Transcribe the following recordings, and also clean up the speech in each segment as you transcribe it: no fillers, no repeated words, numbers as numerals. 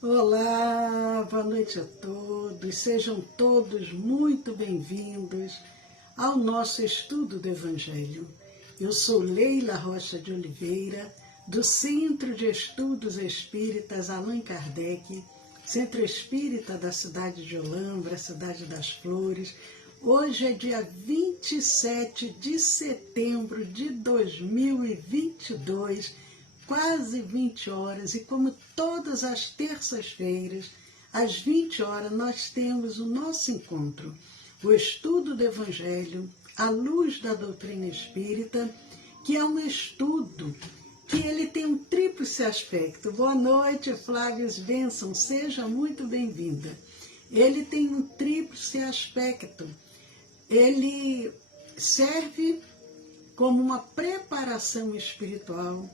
Olá, boa noite a todos, sejam todos muito bem-vindos ao nosso estudo do Evangelho. Eu sou Leila Rocha de Oliveira, do Centro de Estudos Espíritas Allan Kardec, Centro Espírita da cidade de Olambra, cidade das Flores. Hoje é dia 27 de setembro de 2022, quase 20 horas, e como todas as terças-feiras, às 20 horas, nós temos o nosso encontro, o estudo do Evangelho, à luz da doutrina espírita, que é um estudo que ele tem um tríplice aspecto. Boa noite, Flávia Benson, seja muito bem-vinda. Ele tem um tríplice aspecto. Ele serve como uma preparação espiritual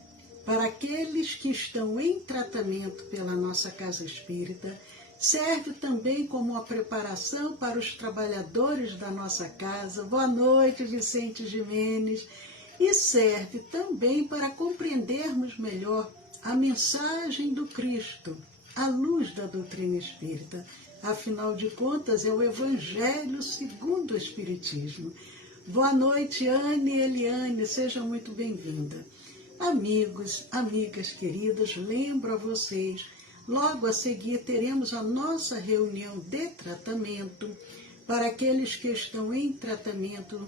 para aqueles que estão em tratamento pela nossa casa espírita, serve também como uma preparação para os trabalhadores da nossa casa. Boa noite, Vicente Jimenez. E serve também para compreendermos melhor a mensagem do Cristo, à luz da doutrina espírita. Afinal de contas, é o Evangelho segundo o Espiritismo. Boa noite, Anne e Eliane, seja muito bem-vinda. Amigos, amigas queridas, lembro a vocês, logo a seguir teremos a nossa reunião de tratamento. Para aqueles que estão em tratamento,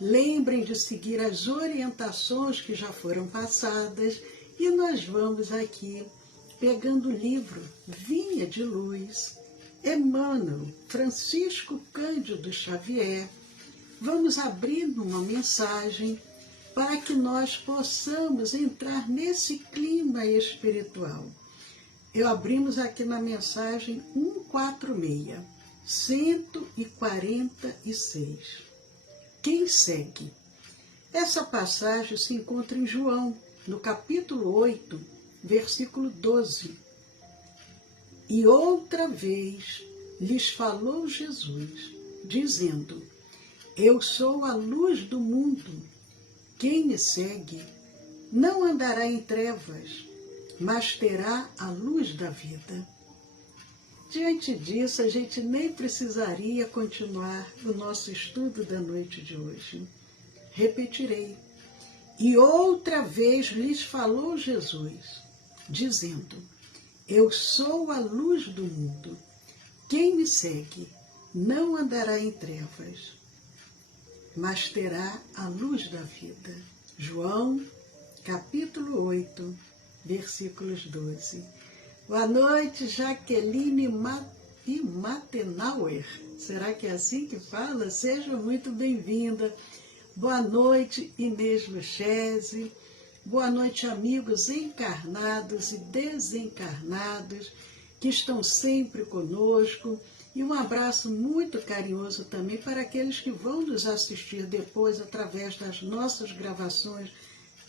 lembrem de seguir as orientações que já foram passadas, e nós vamos aqui pegando o livro Vinha de Luz, Emmanuel, Francisco Cândido Xavier. Vamos abrindo uma mensagem para que nós possamos entrar nesse clima espiritual. Abrimos aqui na mensagem 146, 146. Quem segue? Essa passagem se encontra em João, no capítulo 8, versículo 12. E outra vez lhes falou Jesus, dizendo: Eu sou a luz do mundo. Quem me segue não andará em trevas, mas terá a luz da vida. Diante disso, a gente nem precisaria continuar o nosso estudo da noite de hoje. Repetirei. E outra vez lhes falou Jesus, dizendo: Eu sou a luz do mundo. Quem me segue não andará em trevas, mas terá a luz da vida. João, capítulo 8, versículos 12. Boa noite, Jaqueline Mattenauer. Será que é assim que fala? Seja muito bem-vinda. Boa noite, Inês Luchese. Boa noite, amigos encarnados e desencarnados que estão sempre conosco. E um abraço muito carinhoso também para aqueles que vão nos assistir depois através das nossas gravações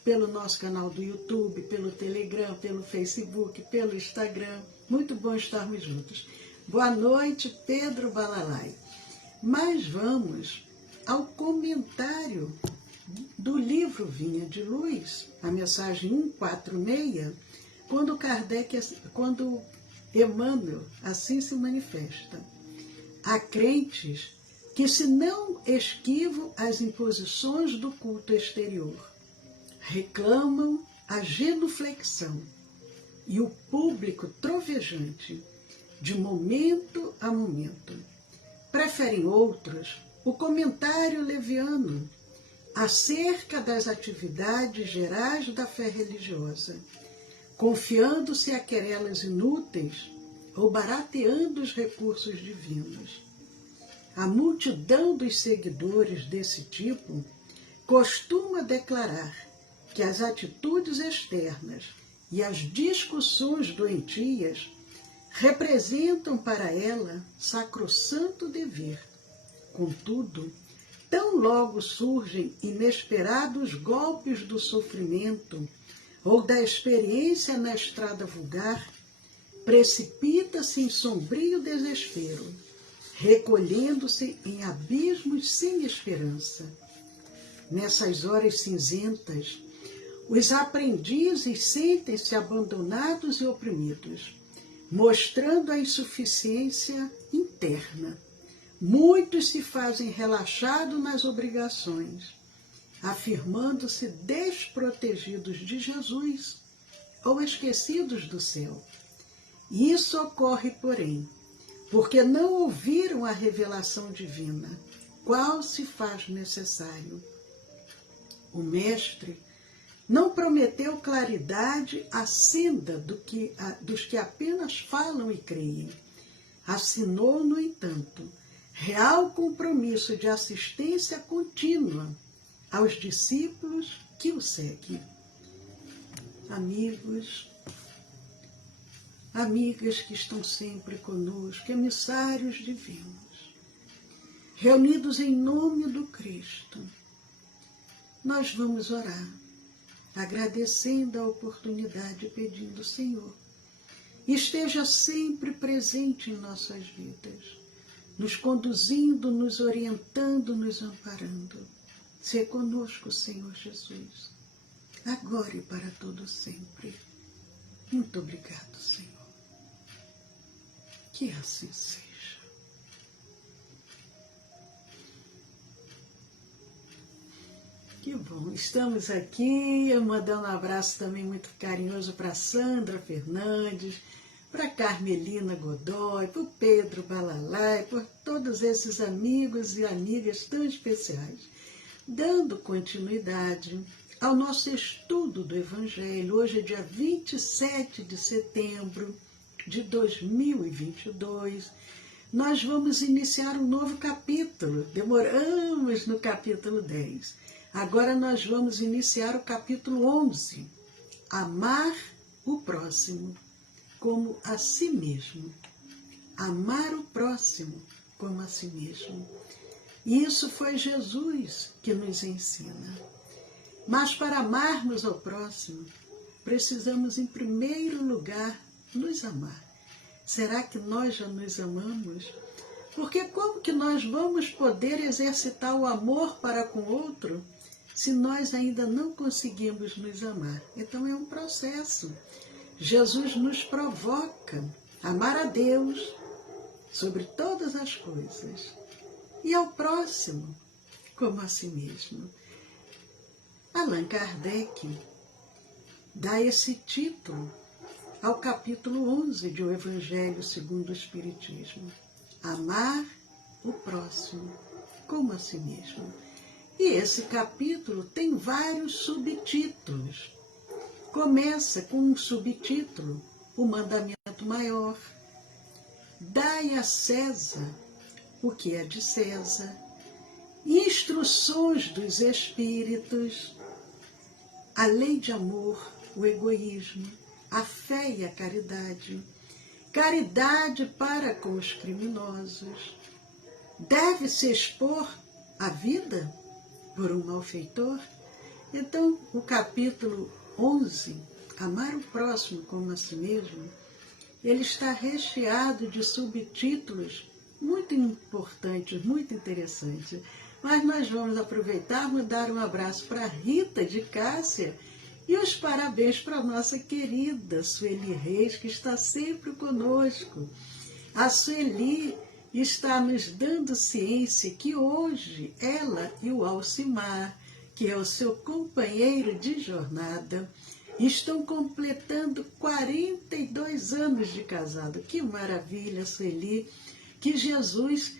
pelo nosso canal do YouTube, pelo Telegram, pelo Facebook, pelo Instagram. Muito bom estarmos juntos. Boa noite, Pedro Balalai. Mas vamos ao comentário do livro Vinha de Luz, a mensagem 146, quando Emmanuel assim se manifesta. Há crentes que, se não esquivam as imposições do culto exterior, reclamam a genuflexão e o público trovejante, de momento a momento. Preferem outros o comentário leviano acerca das atividades gerais da fé religiosa, confiando-se a querelas inúteis ou barateando os recursos divinos. A multidão dos seguidores desse tipo costuma declarar que as atitudes externas e as discussões doentias representam para ela sacrossanto dever. Contudo, tão logo surgem inesperados golpes do sofrimento ou da experiência na estrada vulgar, precipita-se em sombrio desespero, recolhendo-se em abismos sem esperança. Nessas horas cinzentas, os aprendizes sentem-se abandonados e oprimidos, mostrando a insuficiência interna. Muitos se fazem relaxados nas obrigações, afirmando-se desprotegidos de Jesus ou esquecidos do céu. Isso ocorre, porém, porque não ouviram a revelação divina, qual se faz necessário. O Mestre não prometeu claridade acima dos que apenas falam e creem. Assinou, no entanto, real compromisso de assistência contínua aos discípulos que o seguem. Amigos, amigas que estão sempre conosco, emissários divinos, reunidos em nome do Cristo, nós vamos orar, agradecendo a oportunidade, pedindo, Senhor, esteja sempre presente em nossas vidas, nos conduzindo, nos orientando, nos amparando. Sê conosco, Senhor Jesus, agora e para todo sempre. Muito obrigado, Senhor. Que assim seja. Que bom, estamos aqui, eu mandando um abraço também muito carinhoso para Sandra Fernandes, para Carmelina Godoy, para o Pedro Balalai, por todos esses amigos e amigas tão especiais. Dando continuidade ao nosso estudo do Evangelho, hoje é dia 27 de setembro de 2022, nós vamos iniciar um novo capítulo, demoramos no capítulo 10. Agora nós vamos iniciar o capítulo 11, amar o próximo como a si mesmo. Amar o próximo como a si mesmo. E isso foi Jesus que nos ensina. Mas para amarmos ao próximo, precisamos, em primeiro lugar, nos amar. Será que nós já nos amamos? Porque como que nós vamos poder exercitar o amor para com o outro se nós ainda não conseguimos nos amar? Então é um processo. Jesus nos provoca a amar a Deus sobre todas as coisas e ao próximo como a si mesmo. Allan Kardec dá esse título ao capítulo 11 de O Evangelho segundo o Espiritismo. Amar o próximo como a si mesmo. E esse capítulo tem vários subtítulos. Começa com um subtítulo, o mandamento maior. Dai a César o que é de César. Instruções dos Espíritos. A lei de amor, o egoísmo, a fé e a caridade. Caridade para com os criminosos. Deve-se expor a vida por um malfeitor? Então, o capítulo 11, amar o próximo como a si mesmo, ele está recheado de subtítulos muito importantes, muito interessantes. Mas nós vamos aproveitar, mandar um abraço para Rita de Cássia e os parabéns para a nossa querida Sueli Reis, que está sempre conosco. A Sueli está nos dando ciência que hoje ela e o Alcimar, que é o seu companheiro de jornada, estão completando 42 anos de casado. Que maravilha, Sueli! Que Jesus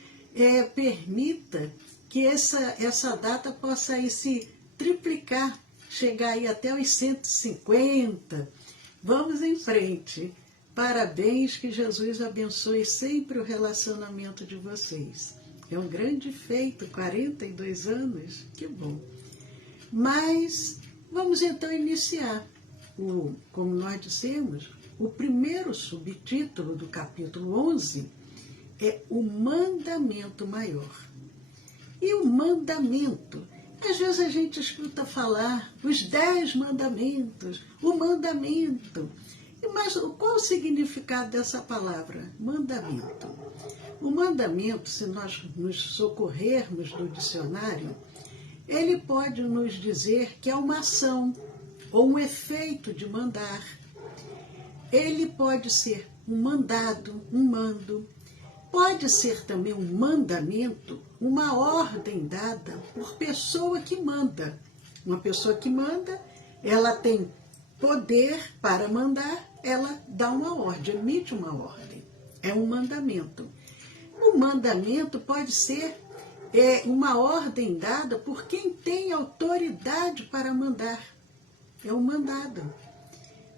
permita que essa data possa aí se triplicar, chegar aí até os 150. Vamos em frente. Parabéns, que Jesus abençoe sempre o relacionamento de vocês. É um grande feito, 42 anos, que bom. Mas vamos então iniciar. Como nós dissemos, o primeiro subtítulo do capítulo 11 é o mandamento maior. E o mandamento, às vezes a gente escuta falar os 10 mandamentos, o mandamento. Mas qual o significado dessa palavra, mandamento? O mandamento, se nós nos socorrermos do dicionário, ele pode nos dizer que é uma ação ou um efeito de mandar. ele pode ser um mandado, um mando, pode ser também um mandamento, uma ordem dada por pessoa que manda. Uma pessoa que manda, ela tem poder para mandar, ela dá uma ordem, emite uma ordem. É um mandamento. O mandamento pode ser uma ordem dada por quem tem autoridade para mandar. É um mandado.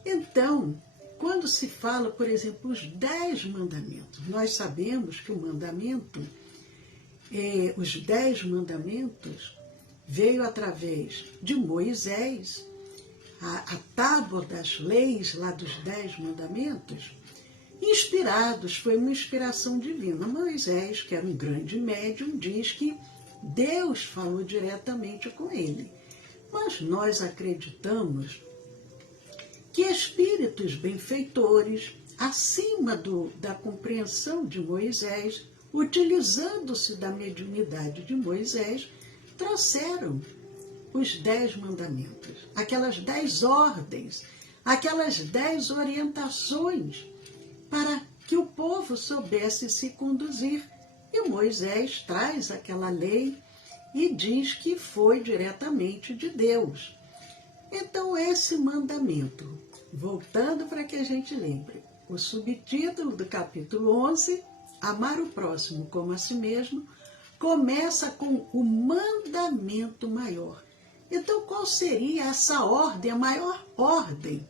Então, quando se fala, por exemplo, os 10 mandamentos, nós sabemos que o mandamento, os 10 mandamentos, veio através de Moisés, a tábua das leis lá dos 10 mandamentos, inspirados, foi uma inspiração divina. Moisés, que era um grande médium, diz que Deus falou diretamente com ele. Mas nós acreditamos que espíritos benfeitores, acima da compreensão de Moisés, utilizando-se da mediunidade de Moisés, trouxeram os 10 mandamentos, aquelas 10 ordens, aquelas 10 orientações para que o povo soubesse se conduzir. E Moisés traz aquela lei e diz que foi diretamente de Deus. Então, esse mandamento, voltando para que a gente lembre, o subtítulo do capítulo 11, Amar o próximo como a si mesmo, começa com o mandamento maior. Então, qual seria essa ordem, a maior ordem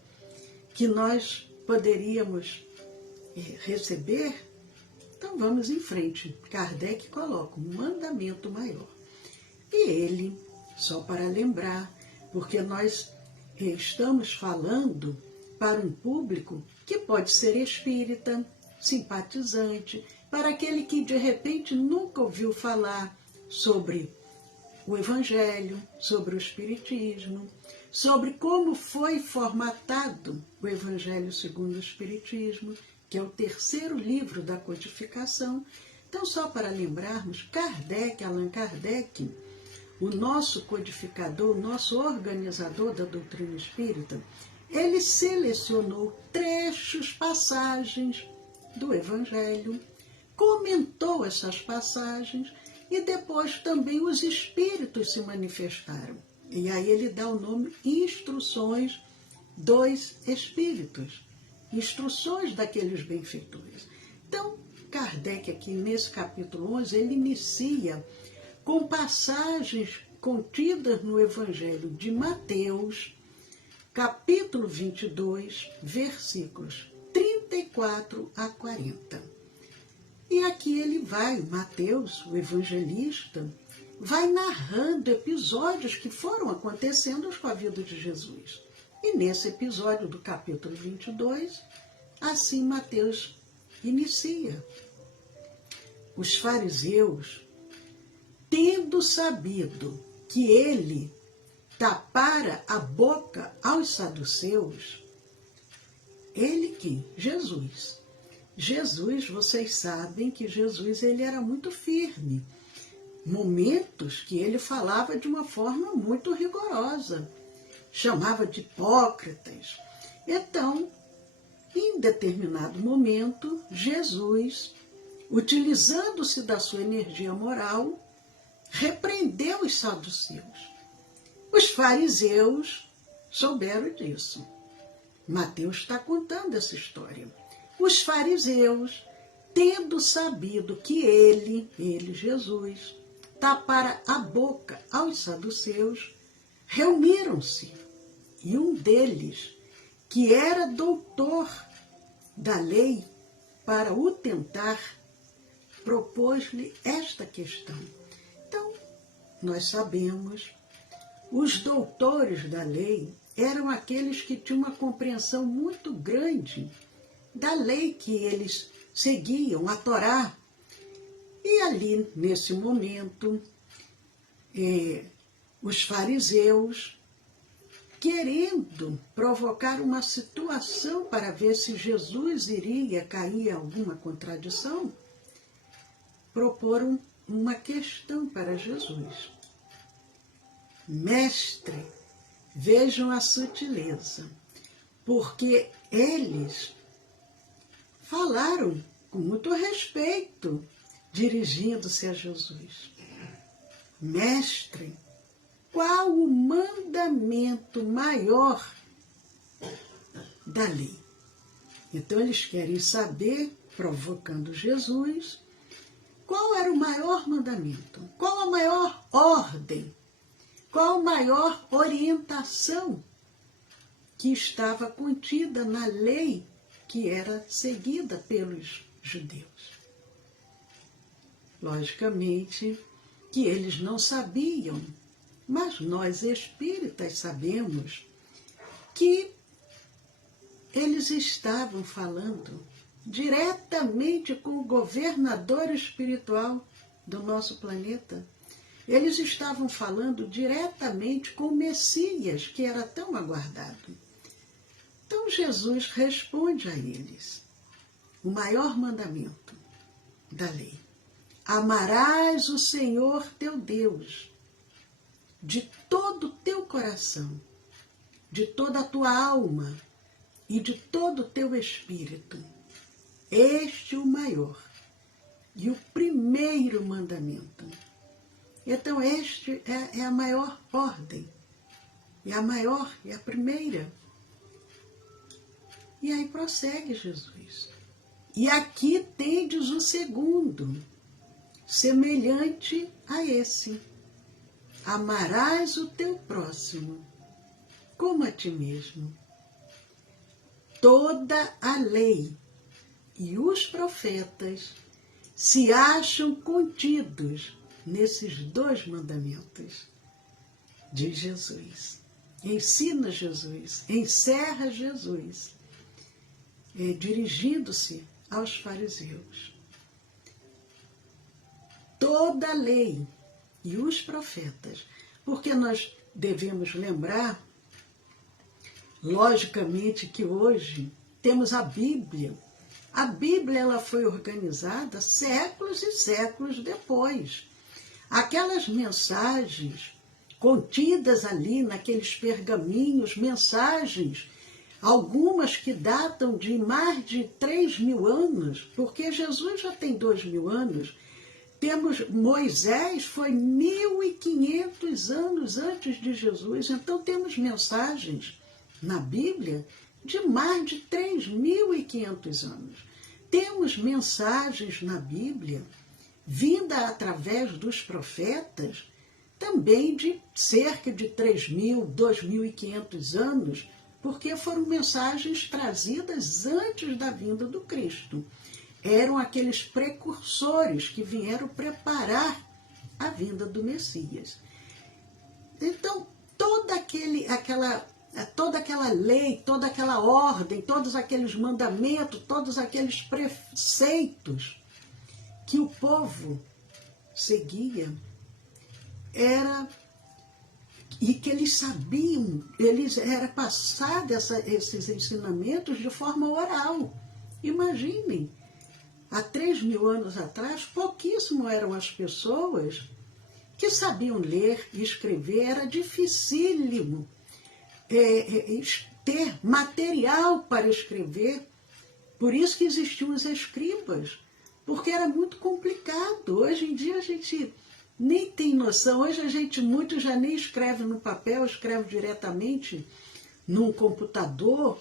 que nós poderíamos receber? Então, vamos em frente. Kardec coloca um mandamento maior. E ele, só para lembrar, porque nós estamos falando para um público que pode ser espírita, simpatizante, para aquele que de repente nunca ouviu falar sobre o Evangelho, sobre o Espiritismo, sobre como foi formatado o Evangelho segundo o Espiritismo, que é o 3º livro da codificação. Então, só para lembrarmos, Kardec, Allan Kardec, o nosso codificador, o nosso organizador da doutrina espírita, ele selecionou trechos, passagens do Evangelho, comentou essas passagens e depois também os espíritos se manifestaram. E aí ele dá o nome Instruções dos Espíritos, instruções daqueles benfeitores. Então, Kardec aqui nesse capítulo 11, ele inicia com passagens contidas no Evangelho de Mateus, capítulo 22, versículos 34 a 40. E aqui ele vai, Mateus, o evangelista, vai narrando episódios que foram acontecendo com a vida de Jesus. E nesse episódio do capítulo 22, assim Mateus inicia. Os fariseus, tendo sabido que ele tapara a boca aos saduceus, ele que? Jesus, vocês sabem que Jesus ele era muito firme. Momentos que ele falava de uma forma muito rigorosa. Chamava de hipócritas. Então, em determinado momento, Jesus, utilizando-se da sua energia moral, repreendeu os saduceus. Os fariseus souberam disso. Mateus está contando essa história. Os fariseus, tendo sabido que ele, Jesus, tapara a boca aos saduceus, reuniram-se. E um deles, que era doutor da lei, para o tentar, propôs-lhe esta questão. Então, nós sabemos, os doutores da lei eram aqueles que tinham uma compreensão muito grande da lei que eles seguiam, a Torá. E ali, nesse momento, os fariseus, querendo provocar uma situação para ver se Jesus iria cair em alguma contradição, proporam uma questão para Jesus. Mestre, vejam a sutileza. porque eles falaram com muito respeito, dirigindo-se a Jesus. Mestre, qual o mandamento maior da lei? Então eles querem saber, provocando Jesus, qual era o maior mandamento, qual a maior ordem, qual a maior orientação que estava contida na lei que era seguida pelos judeus. Logicamente que eles não sabiam, mas nós espíritas sabemos que eles estavam falando diretamente com o governador espiritual do nosso planeta. Eles estavam falando diretamente com o Messias, que era tão aguardado. Então Jesus responde a eles, o maior mandamento da lei. Amarás o Senhor teu Deus de todo o teu coração, de toda a tua alma e de todo o teu espírito. Este é o maior e o primeiro mandamento. Então, este é a maior ordem, é a maior, é a primeira. E aí prossegue Jesus. E aqui tendes o segundo, semelhante a esse. Amarás o teu próximo, como a ti mesmo. Toda a lei e os profetas se acham contidos nesses dois mandamentos, diz Jesus. Ensina Jesus, encerra Jesus, dirigindo-se aos fariseus. Toda a lei e os profetas, porque nós devemos lembrar, logicamente, que hoje temos a Bíblia. A Bíblia ela foi organizada séculos e séculos depois. Aquelas mensagens contidas ali naqueles pergaminhos, mensagens, algumas que datam de mais de 3.000 anos, porque Jesus já tem 2.000 anos. Temos Moisés, foi 1.500 anos antes de Jesus. Então temos mensagens na Bíblia de mais de 3.500 anos. Temos mensagens na Bíblia vinda através dos profetas também de cerca de 3.000, 2.500 anos, porque foram mensagens trazidas antes da vinda do Cristo. Eram aqueles precursores que vieram preparar a vinda do Messias. Então, toda aquela lei, toda aquela ordem, todos aqueles mandamentos, todos aqueles preceitos que o povo seguia, e que eles sabiam, era passado esses ensinamentos de forma oral. Imaginem, há 3.000 anos atrás, pouquíssimo eram as pessoas que sabiam ler e escrever, era dificílimo ter material para escrever. Por isso que existiam os escribas, porque era muito complicado. Hoje em dia a gente nem tem noção. Hoje muito já nem escreve no papel, escreve diretamente num computador,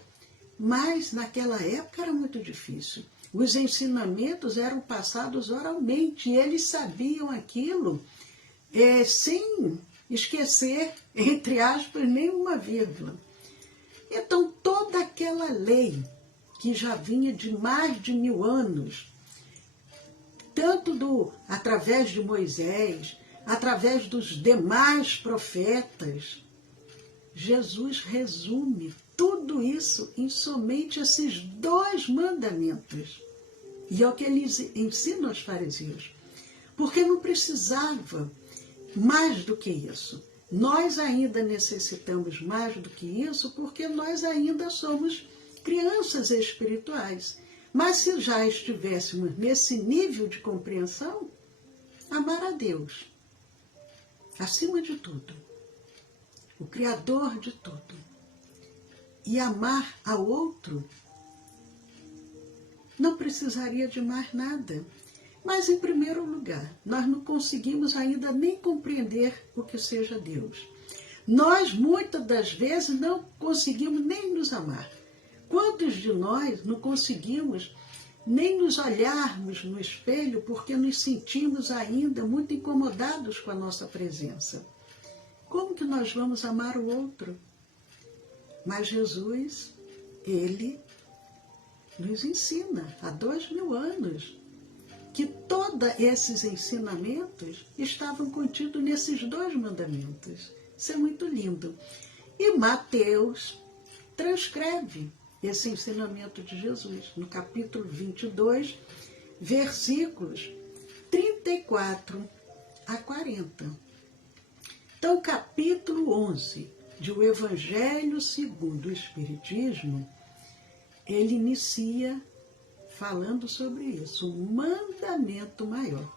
mas naquela época era muito difícil. Os ensinamentos eram passados oralmente, e eles sabiam aquilo sem esquecer, entre aspas, nenhuma vírgula. Então, toda aquela lei que já vinha de mais de 1.000 anos, tanto através de Moisés, através dos demais profetas, Jesus resume tudo isso em somente esses dois mandamentos. E é o que ele ensina aos fariseus. Porque não precisava mais do que isso. Nós ainda necessitamos mais do que isso, porque nós ainda somos crianças espirituais. Mas se já estivéssemos nesse nível de compreensão, amar a Deus, acima de tudo, o Criador de tudo, e amar ao outro, não precisaria de mais nada. Mas, em primeiro lugar, nós não conseguimos ainda nem compreender o que seja Deus. Nós, muitas das vezes, não conseguimos nem nos amar. Quantos de nós não conseguimos nem nos olharmos no espelho porque nos sentimos ainda muito incomodados com a nossa presença? Como que nós vamos amar o outro? Mas Jesus, Ele nos ensina há 2000 anos que todos esses ensinamentos estavam contidos nesses 2 mandamentos. Isso é muito lindo. E Mateus transcreve esse ensinamento de Jesus no capítulo 22, versículos 34 a 40. Então, capítulo 11 de O Evangelho segundo o Espiritismo, ele inicia falando sobre isso, o mandamento maior.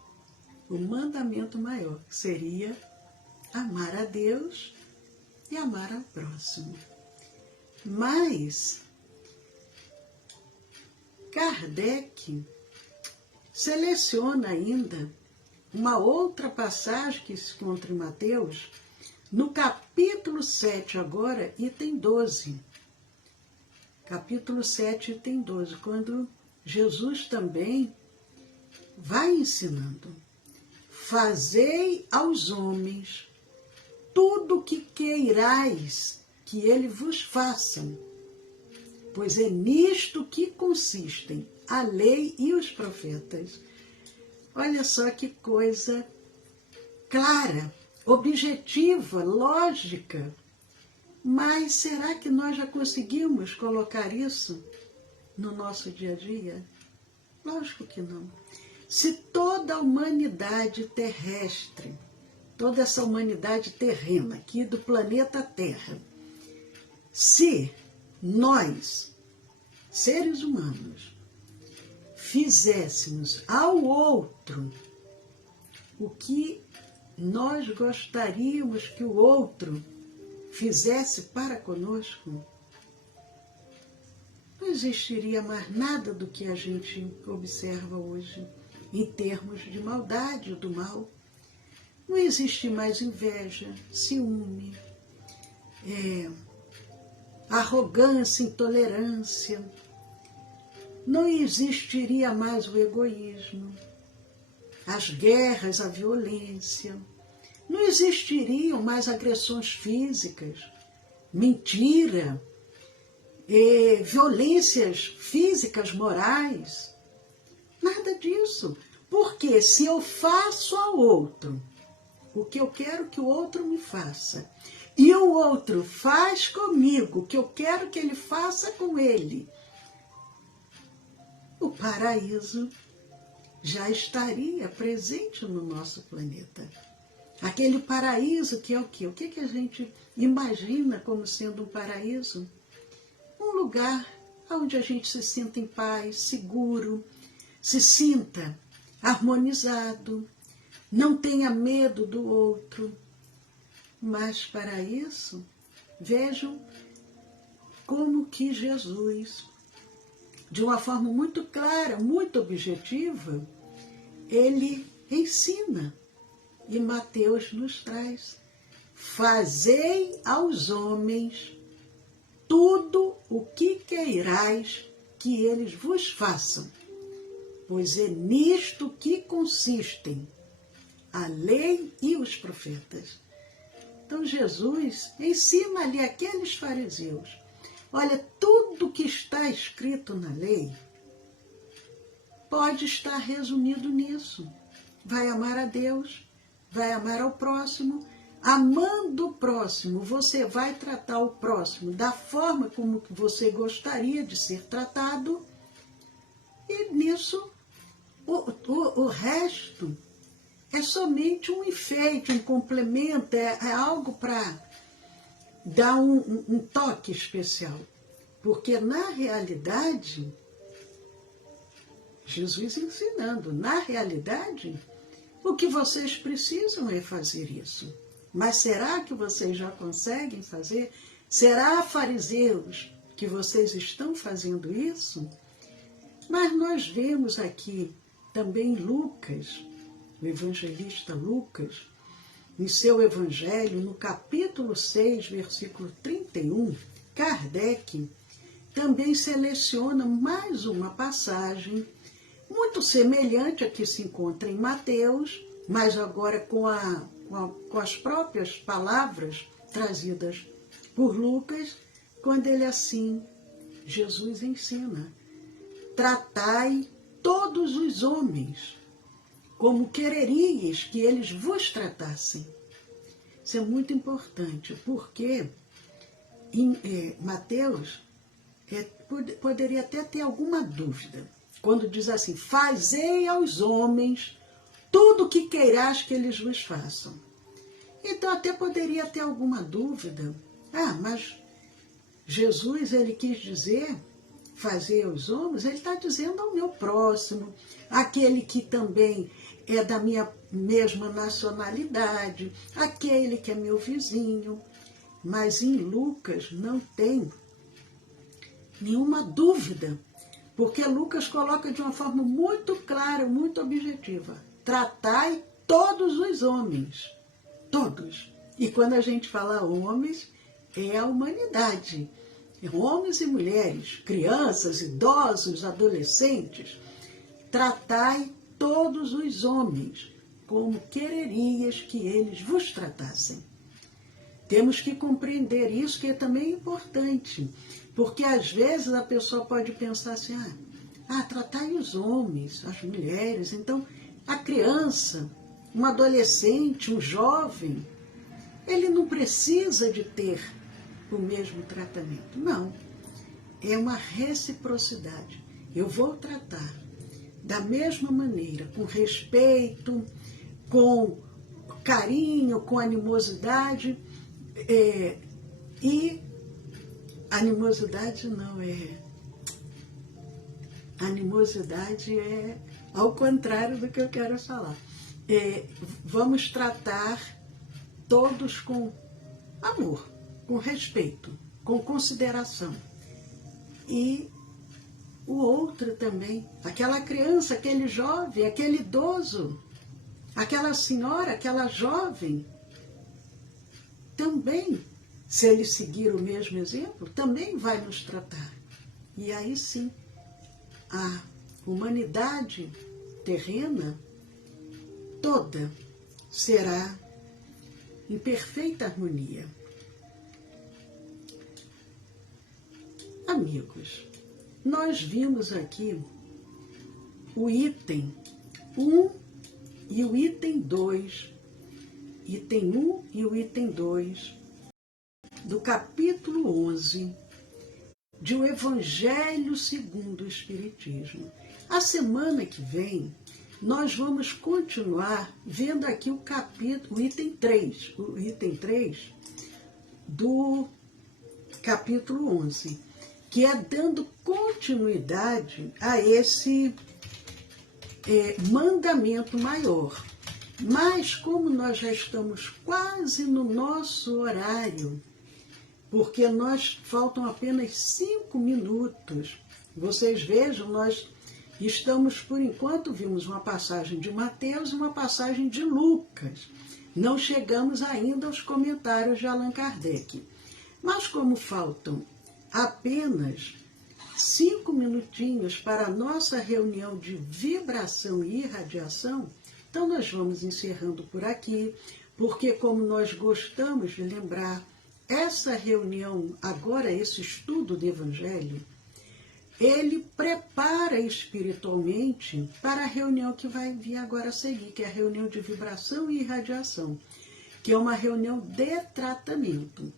O mandamento maior, que seria amar a Deus e amar ao próximo. Mas Kardec seleciona ainda uma outra passagem que se encontra em Mateus, no capítulo 7 agora, item 12. Capítulo 7, item 12, quando Jesus também vai ensinando: fazei aos homens tudo o que queirais que eles vos façam, pois é nisto que consistem a lei e os profetas. Olha só que coisa clara, objetiva, lógica. Mas será que nós já conseguimos colocar isso no nosso dia a dia? Lógico que não. Se toda a humanidade terrestre, toda essa humanidade terrena aqui do planeta Terra, se nós, seres humanos, fizéssemos ao outro o que nós gostaríamos que o outro fizesse para conosco, não existiria mais nada do que a gente observa hoje em termos de maldade, do mal. Não existe mais inveja, ciúme, arrogância, intolerância. Não existiria mais o egoísmo, as guerras, a violência. Não existiriam mais agressões físicas, mentira, violências físicas, morais. Nada disso. Porque se eu faço ao outro o que eu quero que o outro me faça, e o outro faz comigo o que eu quero que ele faça com ele, o paraíso já estaria presente no nosso planeta. Aquele paraíso que é o quê? O que a gente imagina como sendo um paraíso? Um lugar onde a gente se sinta em paz, seguro, se sinta harmonizado, não tenha medo do outro. Mas para isso, vejam como que Jesus, de uma forma muito clara, muito objetiva, ele ensina. E Mateus nos traz: fazei aos homens tudo o que queirais que eles vos façam, pois é nisto que consistem a lei e os profetas. Então Jesus ensina ali aqueles fariseus: olha, tudo que está escrito na lei pode estar resumido nisso. Vai amar a Deus, vai amar ao próximo. Amando o próximo, você vai tratar o próximo da forma como que você gostaria de ser tratado. E nisso, o resto é somente um enfeite, um complemento, é algo para dar um toque especial. Porque, na realidade, Jesus ensinando, na realidade, o que vocês precisam é fazer isso. Mas será que vocês já conseguem fazer? Será, fariseus, que vocês estão fazendo isso? Mas nós vemos aqui também Lucas, o evangelista Lucas, em seu evangelho, no capítulo 6, versículo 31, Kardec também seleciona mais uma passagem muito semelhante à que se encontra em Mateus, mas agora com as próprias palavras trazidas por Lucas, quando ele assim, Jesus ensina: tratai todos os homens como quereríeis que eles vos tratassem. Isso é muito importante, porque em Mateus poderia até ter alguma dúvida, quando diz assim: fazei aos homens tudo o que queirais que eles vos façam. Então até poderia ter alguma dúvida. Mas Jesus, ele quis dizer fazer aos homens, ele está dizendo ao meu próximo, aquele que também é da minha mesma nacionalidade, aquele que é meu vizinho. Mas em Lucas não tem nenhuma dúvida, porque Lucas coloca de uma forma muito clara, muito objetiva: tratai todos os homens, todos. E quando a gente fala homens, é a humanidade, homens e mulheres, crianças, idosos, adolescentes. Tratai todos os homens como quererias que eles vos tratassem. Temos que compreender isso, que é também importante, porque às vezes a pessoa pode pensar assim: tratai os homens, as mulheres, então a criança, um adolescente, um jovem, ele não precisa de ter o mesmo tratamento. Não, é uma reciprocidade. Eu vou tratar da mesma maneira, com respeito, com carinho, com animosidade, e animosidade animosidade é ao contrário do que eu quero falar. Vamos tratar todos com amor, com respeito, com consideração. E o outro também, aquela criança, aquele jovem, aquele idoso, aquela senhora, aquela jovem, também, se ele seguir o mesmo exemplo, também vai nos tratar. E aí sim, a humanidade terrena toda será em perfeita harmonia. Amigos, nós vimos aqui o item 1 e o item 2, item 1 e o item 2, do capítulo 11, de O Evangelho segundo o Espiritismo. A semana que vem, nós vamos continuar vendo aqui o item 3 do capítulo 11, que é dando continuidade a esse mandamento maior. Mas como nós já estamos quase no nosso horário, porque nós faltam apenas 5 minutos, vocês vejam, nós estamos, por enquanto, vimos uma passagem de Mateus e uma passagem de Lucas. Não chegamos ainda aos comentários de Allan Kardec. Mas como faltam apenas 5 minutinhos para a nossa reunião de vibração e irradiação, então nós vamos encerrando por aqui, porque como nós gostamos de lembrar, essa reunião agora, esse estudo do Evangelho, ele prepara espiritualmente para a reunião que vai vir agora a seguir, que é a reunião de vibração e irradiação, que é uma reunião de tratamento.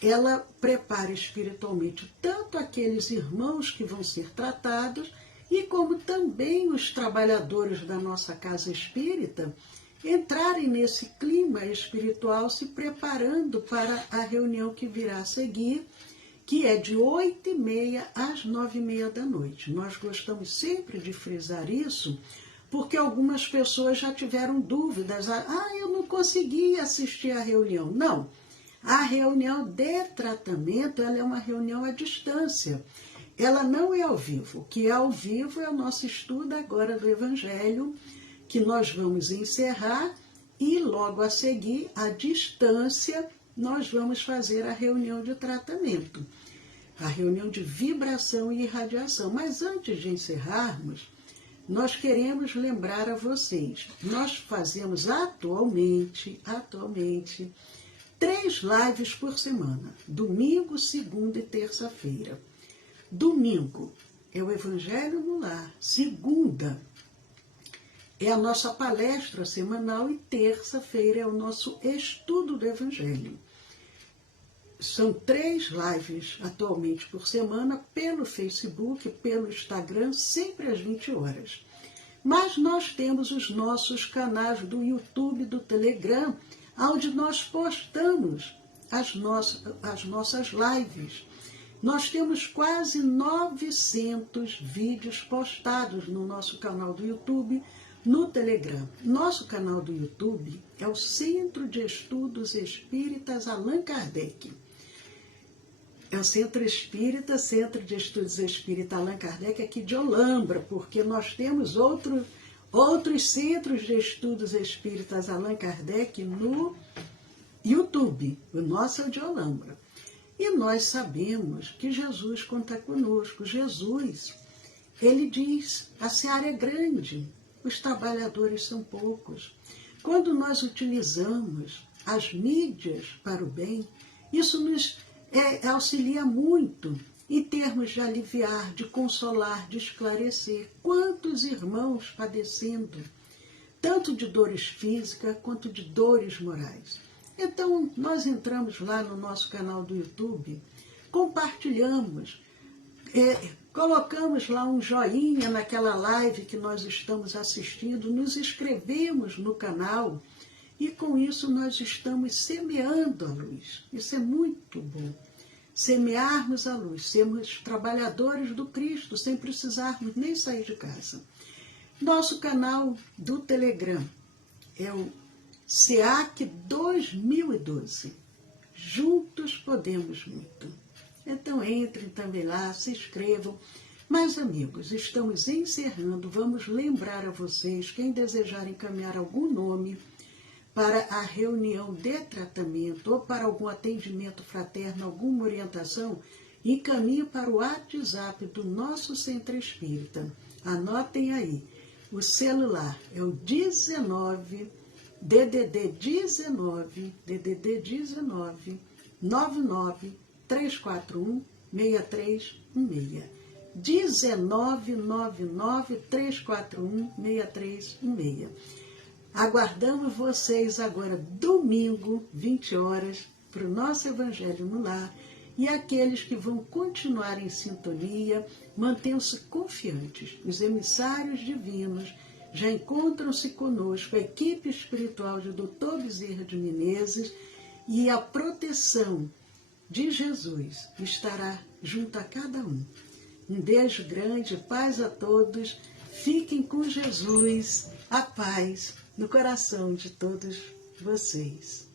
Ela prepara espiritualmente tanto aqueles irmãos que vão ser tratados, e como também os trabalhadores da nossa casa espírita entrarem nesse clima espiritual, se preparando para a reunião que virá a seguir, que é de 8h30 às 9h30 da noite. Nós gostamos sempre de frisar isso, porque algumas pessoas já tiveram dúvidas. Eu não consegui assistir à reunião. Não, A reunião de tratamento, ela é uma reunião à distância. Ela não é ao vivo. O que é ao vivo é o nosso estudo agora do Evangelho, que nós vamos encerrar e logo a seguir, à distância, nós vamos fazer a reunião de tratamento, a reunião de vibração e irradiação. Mas antes de encerrarmos, nós queremos lembrar a vocês, nós fazemos atualmente 3 lives por semana, domingo, segunda e terça-feira. Domingo é o Evangelho no Lar, segunda é a nossa palestra semanal e terça-feira é o nosso estudo do Evangelho. São 3 lives atualmente por semana, pelo Facebook, pelo Instagram, sempre às 20 horas. Mas nós temos os nossos canais do YouTube, do Telegram, onde nós postamos as nossas lives. Nós temos quase 900 vídeos postados no nosso canal do YouTube, no Telegram. Nosso canal do YouTube é o Centro de Estudos Espíritas Allan Kardec. É o Centro Espírita, Centro de Estudos Espíritas Allan Kardec, aqui de Olambra, porque nós temos outros centros de estudos espíritas Allan Kardec no YouTube. O nosso é o de Olambra. E nós sabemos que Jesus conta conosco. Jesus, ele diz, a seara é grande, os trabalhadores são poucos. Quando nós utilizamos as mídias para o bem, isso nos auxilia muito em termos de aliviar, de consolar, de esclarecer. Quantos irmãos padecendo, tanto de dores físicas quanto de dores morais. Então, nós entramos lá no nosso canal do YouTube, compartilhamos, colocamos lá um joinha naquela live que nós estamos assistindo, nos inscrevemos no canal e com isso nós estamos semeando a luz. Isso é muito bom. Semearmos a luz, sermos trabalhadores do Cristo, sem precisarmos nem sair de casa. Nosso canal do Telegram é o SEAC 2012. Juntos podemos muito. Então entrem também lá, se inscrevam. Mas, amigos, estamos encerrando. Vamos lembrar a vocês, quem desejar encaminhar algum nome para a reunião de tratamento ou para algum atendimento fraterno, alguma orientação, encaminhe para o WhatsApp do nosso Centro Espírita. Anotem aí. O celular é o 19 DDD 19 99 341 6316. 1999 341 6316. Aguardamos vocês agora, domingo, 20 horas, para o nosso Evangelho no Lar. E aqueles que vão continuar em sintonia, mantenham-se confiantes. Os emissários divinos já encontram-se conosco, a equipe espiritual de Dr. Bezerra de Menezes, e a proteção de Jesus estará junto a cada um. Um beijo grande, paz a todos, fiquem com Jesus, a paz no coração de todos vocês.